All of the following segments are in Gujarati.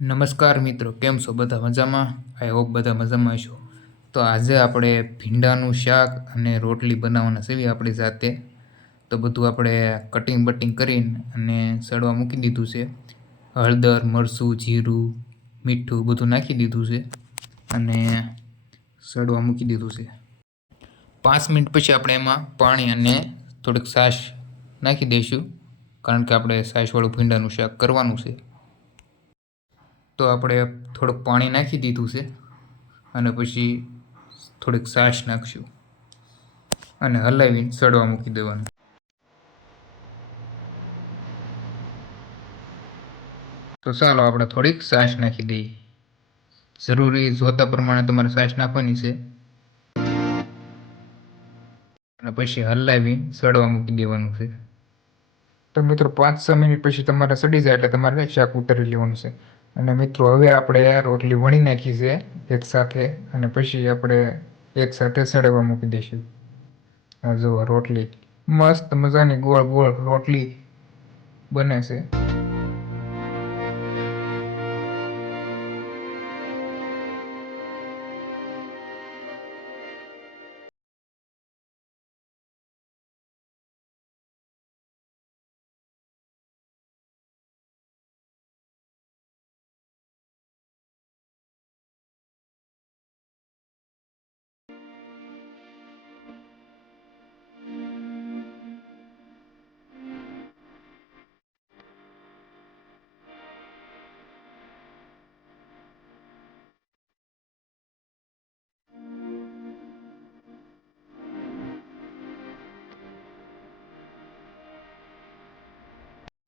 નમસ્કાર મિત્રો, કેમ છો? બધા મજામાં? આઈ હોપ બધા મજામાં છો. તો આજે આપણે ભીંડાનું શાક અને રોટલી બનાવવાના છે આપણી જાતે. તો બધું આપણે કટિંગ બટિંગ કરીને અને સડવા મૂકી દીધું છે. હળદર, મરચું, જીરું, મીઠું બધું નાખી દીધું છે અને સડવા મૂકી દીધું છે. પાંચ મિનિટ પછી આપણે એમાં પાણી અને થોડીક છાશ નાખી દઈશું. કારણ કે આપણે છાશવાળું ભીંડાનું શાક કરવાનું છે. તો આપણે થોડુંક પાણી નાખી દીધું છે અને પછી થોડીક સાસ નાખશું અને હલાવીને સડવા મૂકી દેવાનું. તો ચાલો આપણે થોડીક સાસ નાખી દઈએ. જરૂરી જોતા પ્રમાણે તમારે સાસ નાખવાની છે. અને પછી હલાવી સડવા મૂકી દેવાનું છે. તો મિત્રો પાંચ છ મિનિટ પછી તમારે સડી જાય એટલે તમારે શાક ઉતારી લેવાનું છે. અને મિત્રો, હવે આપણે રોટલી વણી નાખી છે, એક સાથે, અને પછી આપણે એક સાથે સડવા મૂકી દઈશું. આ જુઓ, રોટલી. મસ્ત મજાની ગોળ ગોળ રોટલી બને છે.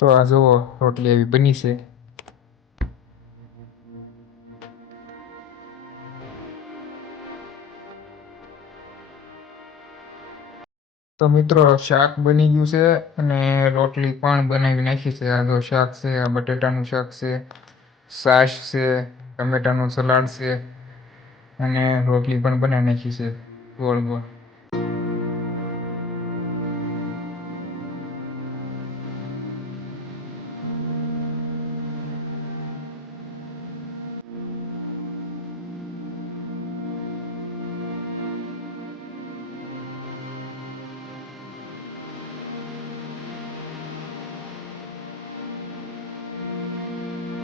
તો આ જુઓ, રોટલી એવી બની છે. તો મિત્રો, શાક બની ગયું છે અને રોટલી પણ બનાવી નાખી છે. આ જો શાક છે, આ બટેટાનું શાક છે છાશ છે, ટમેટાનું સલાડ છે અને રોટલી પણ બનાવી નાખી છે ગોળ ગોળ.